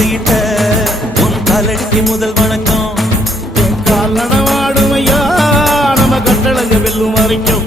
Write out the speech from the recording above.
கத்துக்கிட்ட உன் காலடிக்கு முதல் வணக்கம். கால் நடவாடும் ஐயா நம்ம கட்டழக வெல்லும் வரைக்கும்